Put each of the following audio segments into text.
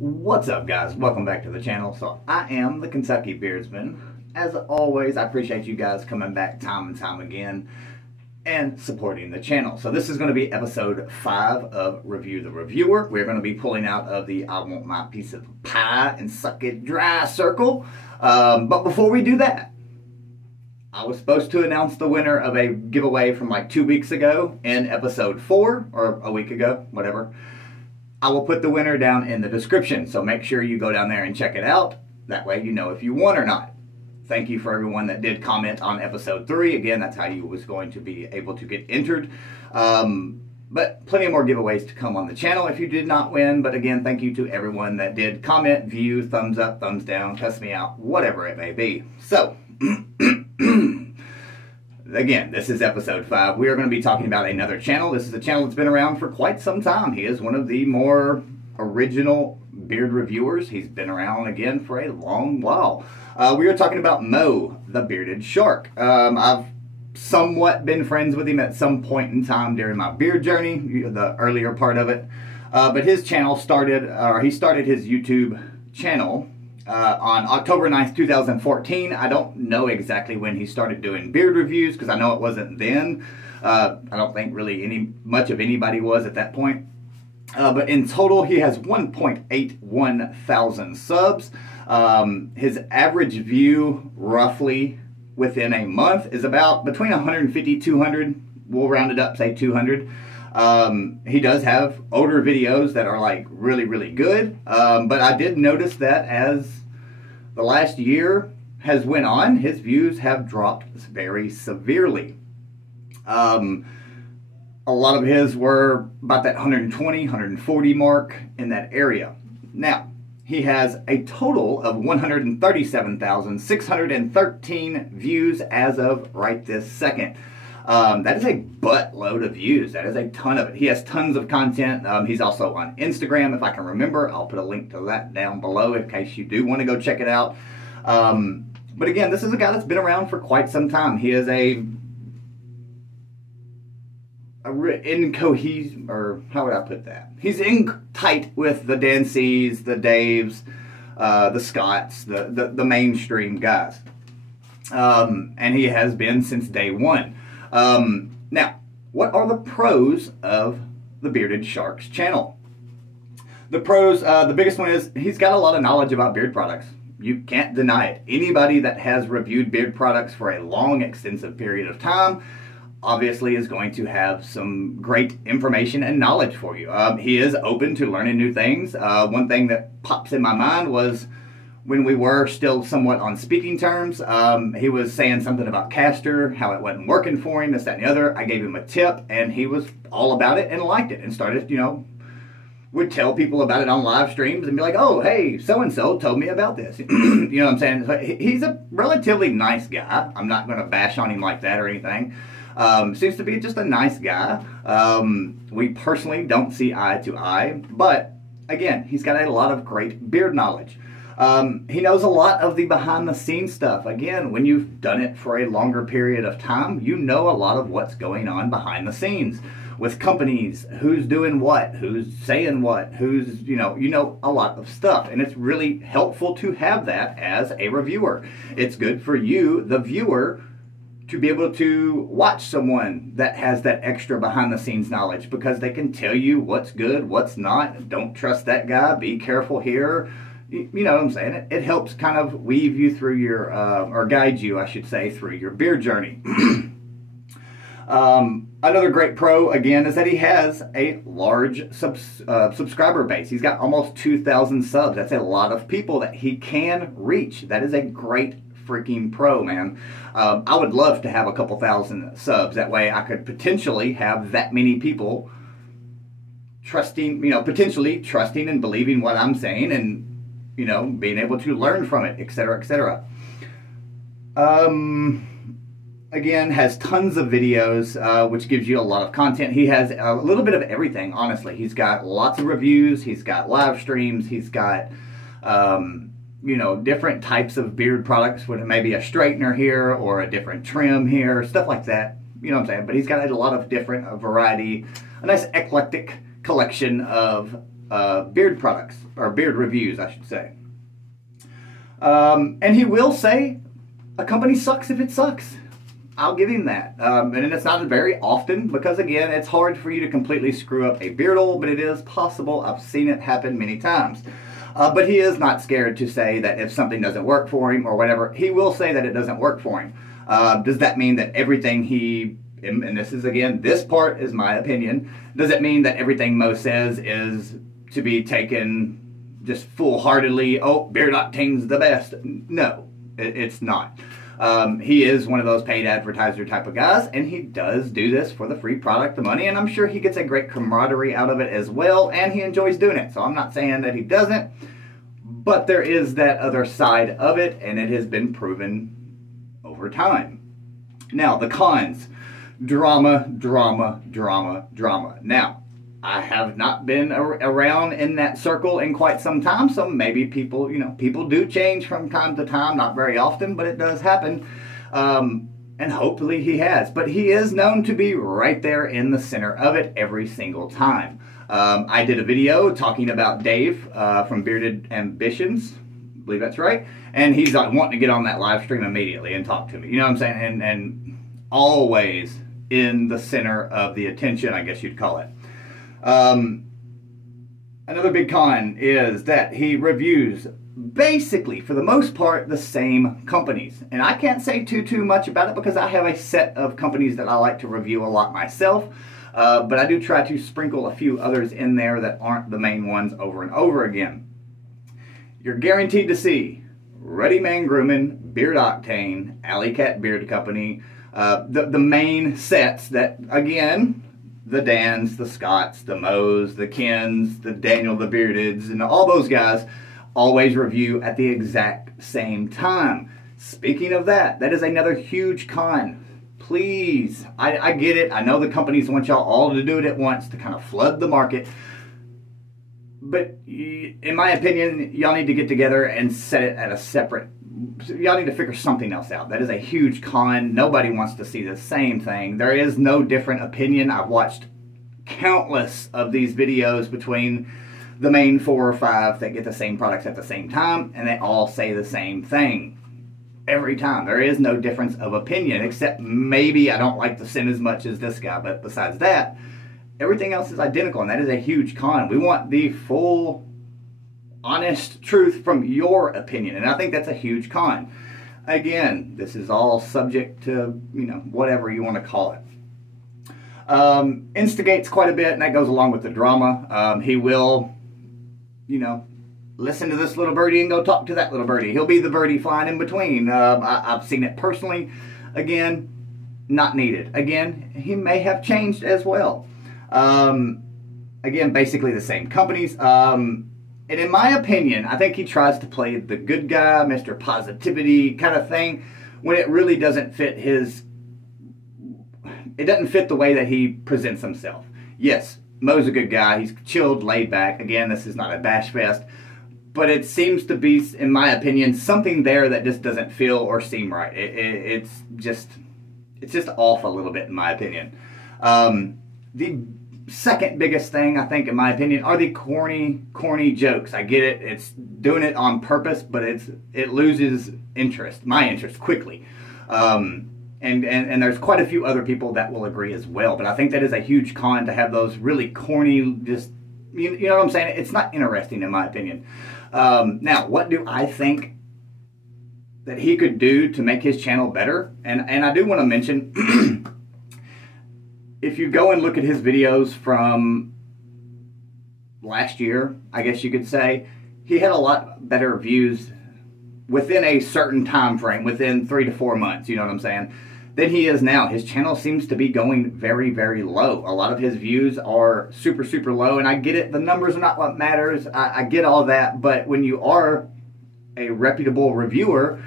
What's up, guys? Welcome back to the channel. So I am the Kentucky Beardsman. As always, I appreciate you guys coming back time and time again and supporting the channel. So this is going to be episode 5 of Review the Reviewer. We're going to be pulling out of the I want my piece of pie and suck it dry circle. But before we do that, I was supposed to announce the winner of a giveaway from like 2 weeks ago in episode 4, or a week ago, whatever. I will put the winner down in the description, so make sure you go down there and check it out. That way you know if you won or not. Thank you for everyone that did comment on episode 3. Again, that's how you was going to be able to get entered. But plenty more giveaways to come on the channel if you did not win. But again, thank you to everyone that did comment, view, thumbs up, thumbs down, cuss me out, whatever it may be. So, again, this is episode 5. We are going to be talking about another channel. This is a channel that's been around for quite some time. He is one of the more original beard reviewers. He's been around, again, for a long while. We are talking about Mo, the Bearded Shark. I've somewhat been friends with him at some point in time during my beard journey, the earlier part of it. But his channel started, or he started his YouTube channel on October 9th, 2014. I don't know exactly when he started doing beard reviews because I know it wasn't then. I don't think really much of anybody was at that point. But in total, he has 1.81 thousand subs. His average view, roughly within a month, is about between 150, 200. We'll round it up, say 200. He does have older videos that are like really, really good. But I did notice that as the last year has went on, his views have dropped very severely. A lot of his were about that 120, 140 mark in that area. Now, he has a total of 137,613 views as of right this second. That is a buttload of views. That is a ton of it. He has tons of content. He's also on Instagram, if I can remember. I'll put a link to that down below in case you do want to go check it out. But again, this is a guy that's been around for quite some time. He is or how would I put that? He's in tight with the Danceys, the Daves, the Scotts, the mainstream guys. And he has been since day one. Now, what are the pros of the Bearded Shark's channel? The pros, the biggest one is he's got a lot of knowledge about beard products. You can't deny it. Anybody that has reviewed beard products for a long, extensive period of time obviously is going to have some great information and knowledge for you. He is open to learning new things. One thing that pops in my mind was when we were still somewhat on speaking terms, he was saying something about castor, how it wasn't working for him, this, that, and the other. I gave him a tip, and he was all about it and liked it and started, would tell people about it on live streams and be like, oh, hey, so-and-so told me about this. You know what I'm saying? So he's a relatively nice guy. I'm not going to bash on him like that or anything. Seems to be just a nice guy. We personally don't see eye to eye, but again, he's got a lot of great beard knowledge. He knows a lot of the behind the scenes stuff. Again, when you've done it for a longer period of time, you know a lot of what's going on behind the scenes with companies, who's doing what, who's saying what, who's, you know a lot of stuff. And it's really helpful to have that as a reviewer. It's good for you, the viewer, to be able to watch someone that has that extra behind the scenes knowledge because they can tell you what's good, what's not. Don't trust that guy, be careful here. You know what I'm saying? It helps kind of weave you through your, or guide you, I should say, through your beard journey. Another great pro, again, is that he has a large subscriber base. He's got almost 2,000 subs. That's a lot of people that he can reach. That is a great freaking pro, man. I would love to have a couple thousand subs. That way I could potentially have that many people trusting, potentially trusting and believing what I'm saying and, being able to learn from it, etc., etc. Again, has tons of videos, which gives you a lot of content. He has a little bit of everything, honestly. He's got lots of reviews. He's got live streams. He's got, different types of beard products, with maybe a straightener here or a different trim here, stuff like that. You know what I'm saying? But he's got a lot of different variety, a nice eclectic collection of beard products, or beard reviews, I should say. And he will say a company sucks if it sucks. I'll give him that. And it's not very often because, again, it's hard for you to completely screw up a beard oil, but it is possible. I've seen it happen many times. But he is not scared to say that if something doesn't work for him or whatever, he will say that it doesn't work for him. Does that mean that everything he, and this is, again, this part is my opinion, does it mean that everything Mo says is to be taken just full-heartedly, oh, Beard Octane's the best? No, it's not. He is one of those paid advertiser type of guys, and he does do this for the free product, the money, and I'm sure he gets a great camaraderie out of it as well, and he enjoys doing it. So I'm not saying that he doesn't, but there is that other side of it, and it has been proven over time. Now, the cons. Drama, drama, drama, drama. Now, I have not been around in that circle in quite some time, so maybe people, people do change from time to time, not very often, but it does happen, and hopefully he has. But he is known to be right there in the center of it every single time. I did a video talking about Dave from Bearded Ambitions, I believe that's right, and he's wanting to get on that live stream immediately and talk to me, you know what I'm saying, and always in the center of the attention, I guess you'd call it. Another big con is that he reviews basically, for the most part, the same companies. And I can't say too much about it because I have a set of companies that I like to review a lot myself. But I do try to sprinkle a few others in there that aren't the main ones over and over again. You're guaranteed to see Ready Man Grooming, Beard Octane, Alley Cat Beard Company, the main sets that, again, the Dans, the Scotts, the Mo's, the Kens, the Daniel the Beardeds, and all those guys always review at the exact same time. Speaking of that, that is another huge con. Please, I get it. I know the companies want y'all all to do it at once to kind of flood the market. But in my opinion, y'all need to get together and set it at a separate... Y'all need to figure something else out. That is a huge con. Nobody wants to see the same thing. There is no different opinion. I've watched countless of these videos between the main 4 or 5 that get the same products at the same time, and they all say the same thing every time. There is no difference of opinion, except maybe I don't like the scent as much as this guy, but besides that, everything else is identical, and that is a huge con. We want the full, honest truth from your opinion, and I think that's a huge con. Again, this is all subject to, whatever you want to call it. Instigates quite a bit, and that goes along with the drama. He will, listen to this little birdie and go talk to that little birdie. He'll be the birdie flying in between. I've seen it personally. Again, not needed. Again, he may have changed as well. Again, basically the same companies. And in my opinion, I think he tries to play the good guy, Mr. Positivity kind of thing, when it really doesn't fit his... It doesn't fit the way that he presents himself. Yes, Mo's a good guy. He's chilled, laid back. Again, this is not a bash fest. But it seems to be, in my opinion, something there that just doesn't feel or seem right. It's just off a little bit, in my opinion. The second biggest thing, I think, in my opinion, are the corny jokes. I get it. It's doing it on purpose, but it loses interest, my interest, quickly. And there's quite a few other people that will agree as well. But I think that is a huge con to have those really corny, just, you know what I'm saying? It's not interesting, in my opinion. Now, what do I think that he could do to make his channel better? And I do want to mention, if you go and look at his videos from last year, I guess you could say, he had a lot better views within a certain time frame, within 3 to 4 months, you know what I'm saying, than he is now. His channel seems to be going very, very low. A lot of his views are super, super low, and I get it. The numbers are not what matters. I get all that, but when you are a reputable reviewer,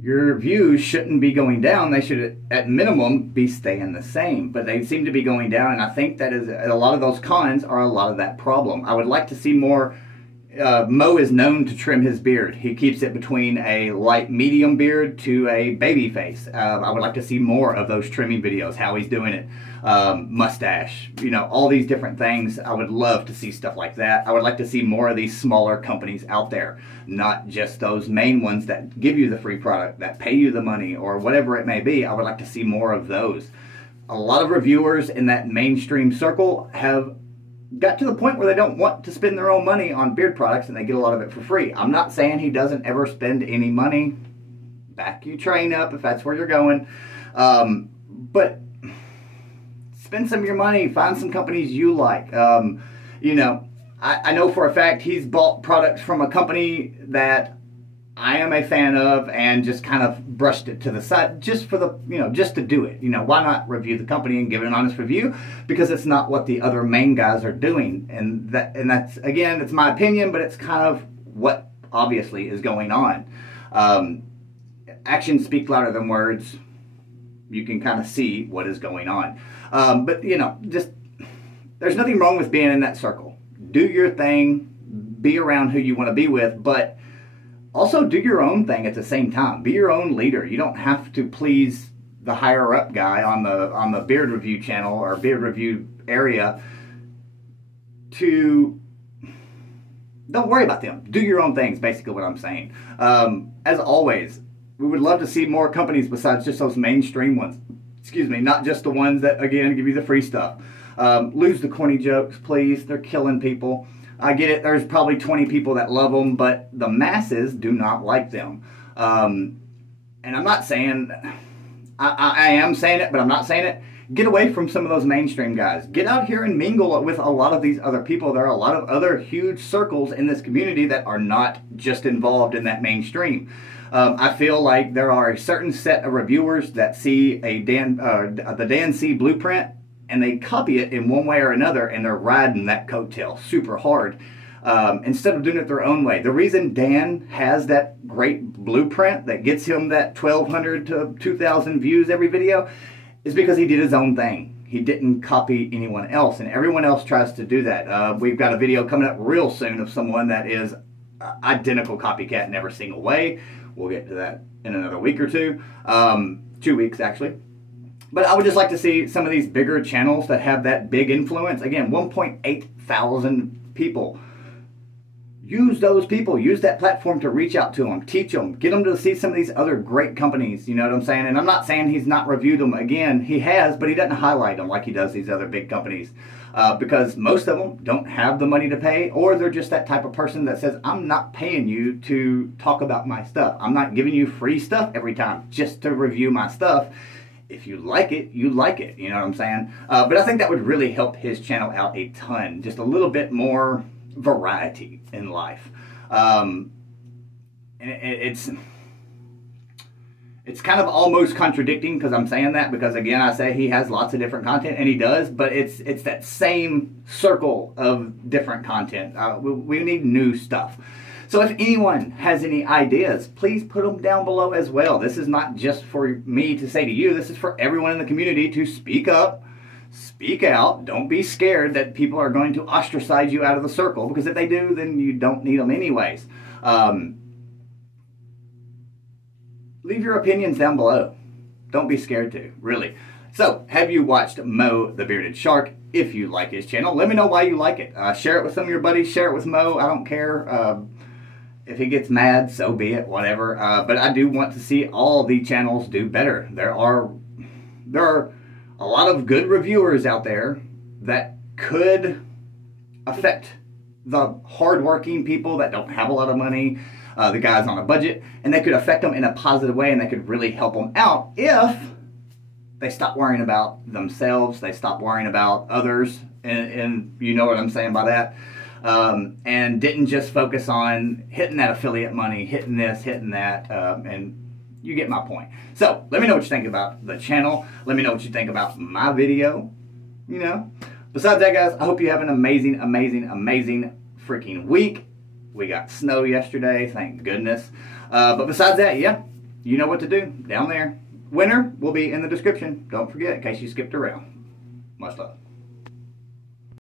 your views shouldn't be going down. They should, at minimum, be staying the same, but they seem to be going down, and I think that is a lot of those cons are a lot of that problem. I would like to see more Mo is known to trim his beard. He keeps it between a light medium beard to a baby face. I would like to see more of those trimming videos, how he's doing it. Mustache, you know, all these different things. I would love to see stuff like that. I would like to see more of these smaller companies out there, not just those main ones that give you the free product, that pay you the money or whatever it may be. I would like to see more of those. A lot of reviewers in that mainstream circle have got to the point where they don't want to spend their own money on beard products and they get a lot of it for free. I'm not saying he doesn't ever spend any money. Back your train up if that's where you're going. But spend some of your money. Find some companies you like. You know, I know for a fact he's bought products from a company that I am a fan of and just kind of brushed it to the side just for the, you know, just to do it. You know, why not review the company and give it an honest review? Because it's not what the other main guys are doing. And that's, again, it's my opinion, but it's kind of what obviously is going on. Actions speak louder than words. You can kind of see what is going on. But, you know, just, there's nothing wrong with being in that circle. Do your thing, be around who you want to be with, but also do your own thing at the same time. Be your own leader. You don't have to please the higher up guy on the beard review channel or beard review area. Don't worry about them. Do your own things, basically what I'm saying. As always, we would love to see more companies besides just those mainstream ones. Excuse me, not just the ones that, again, give you the free stuff. Lose the corny jokes, please. They're killing people. I get it, there's probably 20 people that love them, but the masses do not like them. And I'm not saying, I am saying it, but I'm not saying it. Get away from some of those mainstream guys. Get out here and mingle with a lot of these other people. There are a lot of other huge circles in this community that are not just involved in that mainstream. I feel like there are a certain set of reviewers that see the Dan C blueprint and they copy it in one way or another, and they're riding that coattail super hard instead of doing it their own way. The reason Dan has that great blueprint that gets him that 1,200 to 2,000 views every video is because he did his own thing. He didn't copy anyone else, and everyone else tries to do that. We've got a video coming up real soon of someone that is identical copycat in every single way. We'll get to that in another week or two. 2 weeks, actually. But I would just like to see some of these bigger channels that have that big influence. Again, 1.8 thousand people. Use those people. Use that platform to reach out to them. Teach them. Get them to see some of these other great companies. You know what I'm saying? And I'm not saying he's not reviewed them. Again, he has, but he doesn't highlight them like he does these other big companies. Because most of them don't have the money to pay, or they're just that type of person that says, I'm not paying you to talk about my stuff. I'm not giving you free stuff every time just to review my stuff. If you like it, you like it. You know what I'm saying? But I think that would really help his channel out a ton. Just a little bit more variety in life. And it's kind of almost contradicting because I'm saying that because, again, I say he has lots of different content, and he does, but it's that same circle of different content. We need new stuff. So if anyone has any ideas, please put them down below as well. This is not just for me to say to you. This is for everyone in the community to speak up, speak out. Don't be scared that people are going to ostracize you out of the circle, because if they do, then you don't need them anyways. Leave your opinions down below. Don't be scared to, really. So, have you watched Mo the Bearded Shark? If you like his channel, let me know why you like it. Share it with some of your buddies. Share it with Mo. I don't care. If he gets mad, so be it, whatever. But I do want to see all the channels do better. There are a lot of good reviewers out there that could affect the hardworking people that don't have a lot of money, the guys on a budget, and they could affect them in a positive way, and they could really help them out if they stop worrying about themselves, they stop worrying about others, and you know what I'm saying by that. And didn't just focus on hitting that affiliate money, hitting this, hitting that, and you get my point. So, let me know what you think about the channel. Let me know what you think about my video, you know. Besides that, guys, I hope you have an amazing, amazing, amazing freaking week. We got snow yesterday, thank goodness. But besides that, yeah, you know what to do down there. Winner will be in the description. Don't forget, in case you skipped around. Much love.